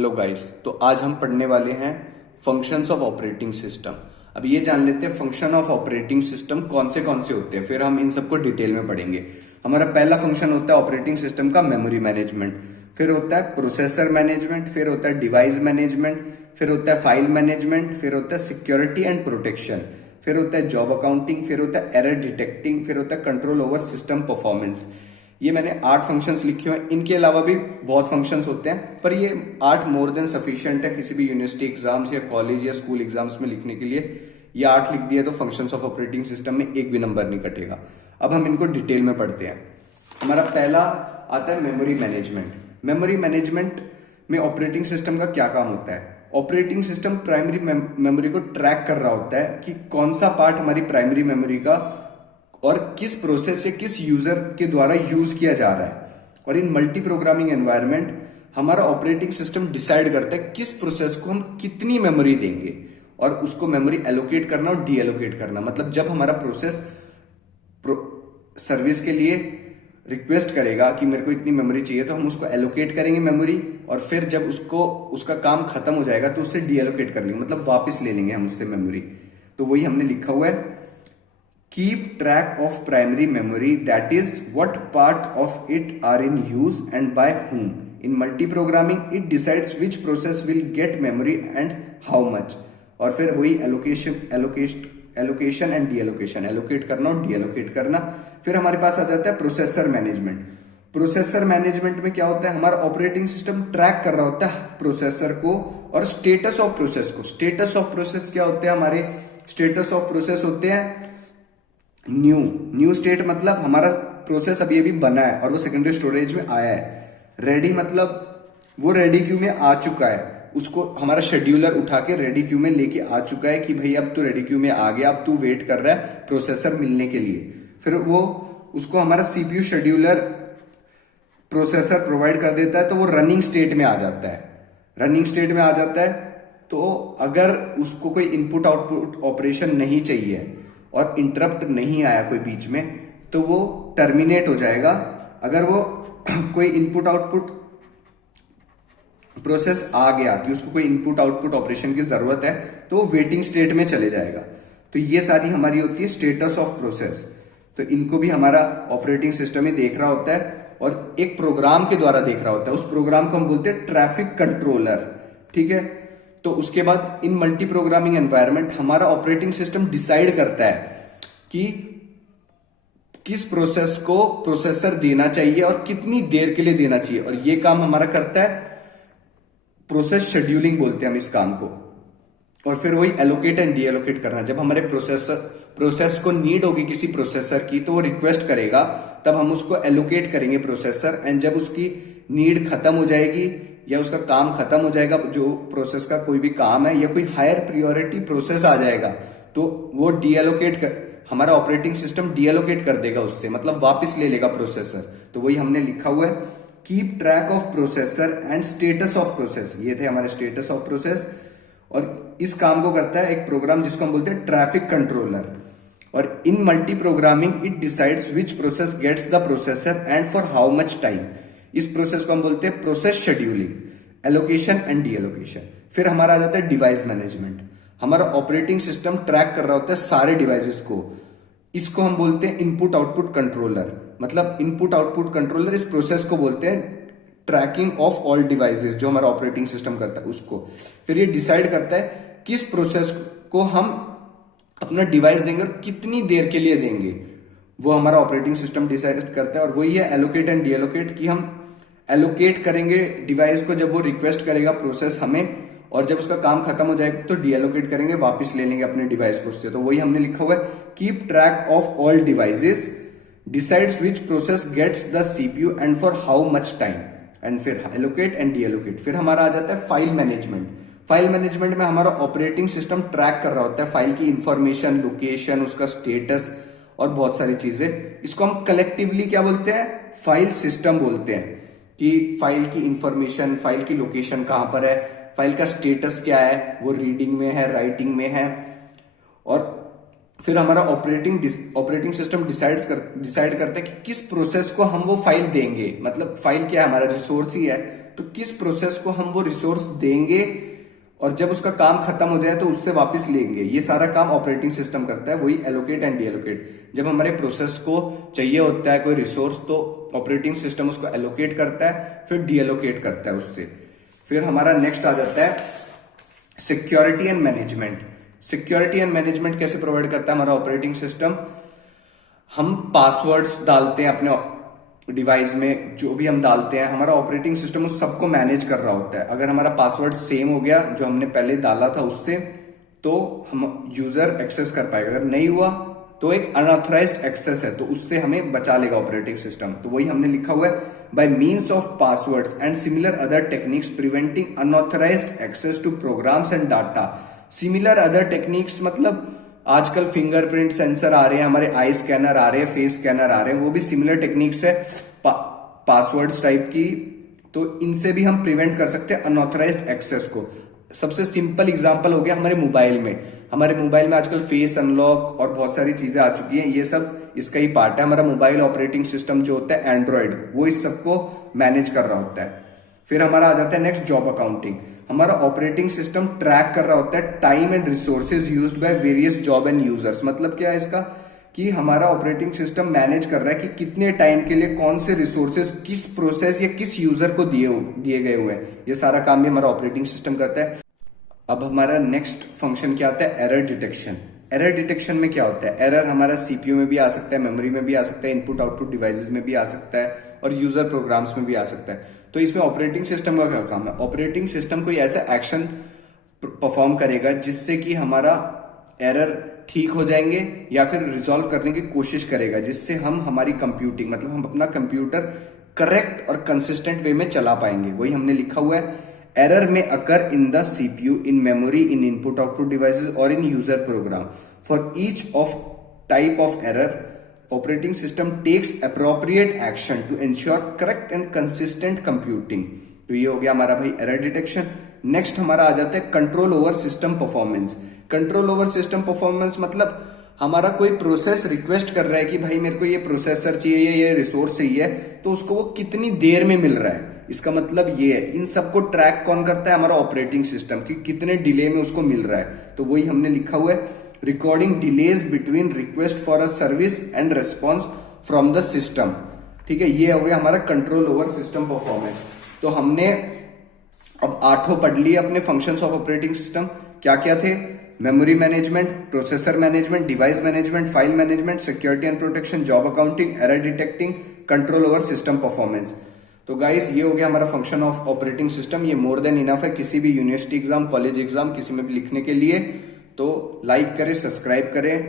Hello guys. तो आज हम पढ़ने वाले हैं फंक्शंस ऑफ ऑपरेटिंग सिस्टम। अब ये जान लेते हैं फंक्शन ऑफ ऑपरेटिंग सिस्टम कौन से होते हैं, फिर हम इन सबको डिटेल में पढ़ेंगे। हमारा पहला फंक्शन होता है ऑपरेटिंग सिस्टम का मेमोरी मैनेजमेंट, फिर होता है प्रोसेसर मैनेजमेंट, फिर होता है डिवाइस मैनेजमेंट, फिर होता है फाइल मैनेजमेंट, फिर होता है सिक्योरिटी एंड प्रोटेक्शन, फिर होता है जॉब अकाउंटिंग, फिर होता है एरर डिटेक्टिंग, फिर होता है कंट्रोल ओवर सिस्टम परफॉर्मेंस। ये मैंने 8 फंक्शंस लिखे हुए हैं। इनके अलावा भी बहुत फंक्शंस होते हैं, पर ये 8 मोर देन सफिशिएंट है किसी भी यूनिवर्सिटी एग्जाम्स या कॉलेज या स्कूल एग्जाम्स में लिखने के लिए। ये 8 लिख दिए तो फंक्शंस ऑफ ऑपरेटिंग सिस्टम में एक भी नंबर नहीं कटेगा। अब हम इनको डिटेल में पढ़ते हैं। हमारा पहला आता है मेमोरी मैनेजमेंट। मेमोरी मैनेजमेंट में ऑपरेटिंग सिस्टम का क्या काम होता है? ऑपरेटिंग सिस्टम प्राइमरी मेमोरी को ट्रैक कर रहा होता है कि कौन सा पार्ट हमारी प्राइमरी मेमोरी का और किस प्रोसेस से किस यूजर के द्वारा यूज किया जा रहा है। और इन मल्टी प्रोग्रामिंग एनवायरनमेंट हमारा ऑपरेटिंग सिस्टम डिसाइड करता है किस प्रोसेस को हम कितनी मेमोरी देंगे और उसको मेमोरी एलोकेट करना और डी एलोकेट करना। मतलब जब हमारा प्रोसेस सर्विस के लिए रिक्वेस्ट करेगा कि मेरे को इतनी मेमोरी चाहिए, तो हम उसको एलोकेट करेंगे मेमोरी, और फिर जब उसका काम खत्म हो जाएगा तो उससे डी एलोकेट कर लेंगे, मतलब वापस ले लेंगे हम उससे मेमोरी। तो वही हमने लिखा हुआ है, keep track of primary memory, that is what part of it are in use and by whom. In multi-programming it decides which process will get memory and how much. और फिर वही allocation and D allocation, allocate करना और D allocate करना। फिर हमारे पास आ जाता है प्रोसेसर मैनेजमेंट। प्रोसेसर मैनेजमेंट में क्या होता है? हमारा ऑपरेटिंग सिस्टम ट्रैक कर रहा होता है प्रोसेसर को और स्टेटस ऑफ प्रोसेस को। स्टेटस ऑफ प्रोसेस क्या होते हैं? हमारे स्टेटस ऑफ प्रोसेस होते हैं न्यू स्टेट, मतलब हमारा प्रोसेस अभी अभी बना है और वो सेकेंडरी स्टोरेज में आया है। रेडी मतलब वो रेडी क्यू में आ चुका है, उसको हमारा शेड्यूलर उठा के रेडी क्यू में लेके आ चुका है कि भाई अब तू रेडी क्यू में आ गया, अब तू वेट कर रहा है प्रोसेसर मिलने के लिए। फिर वो उसको हमारा सीपीयू शेड्यूलर प्रोसेसर प्रोवाइड कर देता है, तो वो रनिंग स्टेट में आ जाता है। रनिंग स्टेट में आ जाता है तो अगर उसको कोई इनपुट आउटपुट ऑपरेशन नहीं चाहिए और इंटरप्ट नहीं आया कोई बीच में, तो वो टर्मिनेट हो जाएगा। अगर वो कोई इनपुट आउटपुट प्रोसेस आ गया कि उसको कोई इनपुट आउटपुट ऑपरेशन की जरूरत है, तो वो वेटिंग स्टेट में चले जाएगा। तो ये सारी हमारी होती है स्टेटस ऑफ प्रोसेस। तो इनको भी हमारा ऑपरेटिंग सिस्टम ही देख रहा होता है और एक प्रोग्राम के द्वारा देख रहा होता है। उस प्रोग्राम को हम बोलते हैं ट्रैफिक कंट्रोलर। ठीक है, तो उसके बाद इन मल्टी प्रोग्रामिंग एनवायरनमेंट हमारा ऑपरेटिंग सिस्टम डिसाइड करता है कि किस प्रोसेस को प्रोसेसर देना चाहिए और कितनी देर के लिए देना चाहिए। और ये काम हमारा करता है प्रोसेस शेड्यूलिंग, बोलते हैं हम इस काम को। और फिर वही एलोकेट एंड डी एलोकेट करना। जब हमारे प्रोसेस को नीड होगी किसी प्रोसेसर की, तो वो रिक्वेस्ट करेगा, तब हम उसको एलोकेट करेंगे प्रोसेसर। एंड जब उसकी नीड खत्म हो जाएगी या उसका काम खत्म हो जाएगा, जो प्रोसेस का कोई भी काम है, या कोई हायर प्रायोरिटी प्रोसेस आ जाएगा, तो वो डी एलोकेट हमारा ऑपरेटिंग सिस्टम डी एलोकेट कर देगा उससे, मतलब वापस ले लेगा प्रोसेसर। तो वही हमने लिखा हुआ है, keep track of processor and status of process. ये थे हमारे स्टेटस ऑफ प्रोसेस। और इस काम को करता है एक प्रोग्राम जिसको हम बोलते हैं ट्रैफिक कंट्रोलर। और in multiprogramming it decides which process gets the processor and for how much time. इस प्रोसेस को हम बोलते हैं process scheduling, allocation and deallocation. फिर हमारा आ जाता है डिवाइस मैनेजमेंट। हमारा ऑपरेटिंग सिस्टम ट्रैक कर रहा होता है सारे डिवाइसेस को। इसको हम बोलते हैं इनपुट आउटपुट कंट्रोलर। मतलब इनपुट आउटपुट कंट्रोलर इस प्रोसेस को बोलते हैं ट्रैकिंग ऑफ ऑल डिवाइसेस, जो हमारा ऑपरेटिंग सिस्टम करता है उसको। फिर ये डिसाइड करता है किस प्रोसेस को हम अपना डिवाइस देंगे और कितनी देर के लिए देंगे, वो हमारा ऑपरेटिंग सिस्टम डिसाइड करता है। और वही है एलोकेट एंड डी एलोकेट, कि हम एलोकेट करेंगे डिवाइस को जब वो रिक्वेस्ट करेगा प्रोसेस हमें, और जब उसका काम खत्म हो जाएगा तो डी एलोकेट करेंगे, वापस ले लेंगे अपने डिवाइस को उससे। तो वही हमने लिखा हुआ है, keep track of all devices, decides which process gets the CPU and for how much time, and फिर एलोकेट एंड डी एलोकेट। फिर हमारा आ जाता है फाइल मैनेजमेंट। फाइल मैनेजमेंट में हमारा ऑपरेटिंग सिस्टम ट्रैक कर रहा होता है फाइल की इंफॉर्मेशन, लोकेशन, उसका स्टेटस और बहुत सारी चीजें। इसको हम कलेक्टिवली क्या बोलते हैं? फाइल सिस्टम बोलते हैं। कि फाइल की इंफॉर्मेशन, फाइल की लोकेशन कहां पर है, फाइल का स्टेटस क्या है, वो रीडिंग में है, राइटिंग में है। और फिर हमारा ऑपरेटिंग सिस्टम डिसाइड करता है कि किस प्रोसेस को हम वो फाइल देंगे। मतलब फाइल क्या है? हमारा रिसोर्स ही है, तो किस प्रोसेस को हम वो रिसोर्स देंगे और जब उसका काम खत्म हो जाए तो उससे वापस लेंगे, ये सारा काम ऑपरेटिंग सिस्टम करता है। वही एलोकेट एंड डीएलोकेट। जब हमारे प्रोसेस को चाहिए होता है कोई रिसोर्स तो ऑपरेटिंग सिस्टम उसको एलोकेट करता है, फिर डीएलोकेट करता है उससे। फिर हमारा नेक्स्ट आ जाता है security and management. Security and management कैसे प्रोवाइड करता है हमारा ऑपरेटिंग सिस्टम? हम पासवर्ड्स डालते हैं अपने डिवाइस में, जो भी हम डालते हैं हमारा ऑपरेटिंग सिस्टम उस सबको मैनेज कर रहा होता है। अगर हमारा पासवर्ड सेम हो गया जो हमने पहले डाला था उससे, तो हम यूजर एक्सेस कर पाएगा। अगर नहीं हुआ तो एक अनऑथराइज्ड एक्सेस है, तो उससे हमें बचा लेगा ऑपरेटिंग सिस्टम। तो वही हमने लिखा हुआ है, by means of passwords and similar other techniques preventing unauthorised access to programs and data. Similar other techniques मतलब आजकल फिंगरप्रिंट सेंसर आ रहे हैं, हमारे आई स्कैनर आ रहे हैं, फेस स्कैनर आ रहे हैं, वो भी सिमिलर टेक्निक्स है पासवर्ड्स टाइप की। तो इनसे भी हम प्रिवेंट कर सकते हैं अनऑथराइज्ड एक्सेस को। सबसे सिंपल एग्जांपल हो गया हमारे मोबाइल में। हमारे मोबाइल में आजकल फेस अनलॉक और बहुत सारी चीजें आ चुकी हैं, ये सब इसका ही पार्ट है। हमारा मोबाइल ऑपरेटिंग सिस्टम जो होता है एंड्रॉइड, वो इस सबको मैनेज कर रहा होता है। फिर हमारा आ जाता है नेक्स्ट जॉब अकाउंटिंग। हमारा ऑपरेटिंग सिस्टम ट्रैक कर रहा होता है time and resources used by various job and users. मतलब क्या है इसका कि हमारा ऑपरेटिंग सिस्टम मैनेज कर रहा है कि कितने टाइम के लिए कौन से रिसोर्सेज किस प्रोसेस या किस यूजर को दिए गए हुए हैं। ये सारा काम भी हमारा ऑपरेटिंग सिस्टम करता है। अब हमारा नेक्स्ट फंक्शन क्या आता है? Error detection. एरर डिटेक्शन में क्या होता है? एरर हमारा सीपीयू में भी आ सकता है, मेमोरी में भी आ सकता है, इनपुट आउटपुट डिवाइसेस में भी आ सकता है और यूजर प्रोग्राम्स में भी आ सकता है। तो इसमें ऑपरेटिंग सिस्टम का क्या काम है? ऑपरेटिंग सिस्टम कोई ऐसा एक्शन परफॉर्म करेगा जिससे कि हमारा एरर ठीक हो जाएंगे या फिर रिजॉल्व करने की कोशिश करेगा, जिससे हम हमारी कंप्यूटिंग मतलब हम अपना कंप्यूटर करेक्ट और कंसिस्टेंट वे में चला पाएंगे। वही हमने लिखा हुआ है, error may occur in the CPU, in memory, in input output devices or in user program. For each of type of error, operating system takes appropriate action to ensure correct and consistent computing. तो ये हो गया हमारा भाई error detection. Next हमारा आ जाता है control over system performance. Control over system performance मतलब हमारा कोई प्रोसेस रिक्वेस्ट कर रहा है कि भाई मेरे को ये प्रोसेसर चाहिए, ये रिसोर्स चाहिए, तो उसको वो कितनी देर में मिल रहा है। इसका मतलब ये है, इन सबको ट्रैक कौन करता है? हमारा ऑपरेटिंग सिस्टम, कि कितने डिले में उसको मिल रहा है। तो वही हमने लिखा हुआ है, recording delays between request for a service and response from the system. ठीक है, ये हो गया हमारा कंट्रोल ओवर सिस्टम परफॉर्मेंस। तो हमने अब 8 पढ़ लिए अपने फंक्शंस ऑफ ऑपरेटिंग सिस्टम। क्या क्या थे? Memory management, processor management, device management, file management, security and protection, job accounting, error detecting, control over system performance. तो गाइस ये हो गया हमारा फंक्शन ऑफ ऑपरेटिंग सिस्टम। ये मोर देन इनफ है किसी भी यूनिवर्सिटी एग्जाम, कॉलेज एग्जाम, किसी में भी लिखने के लिए। तो लाइक करें, सब्सक्राइब करें।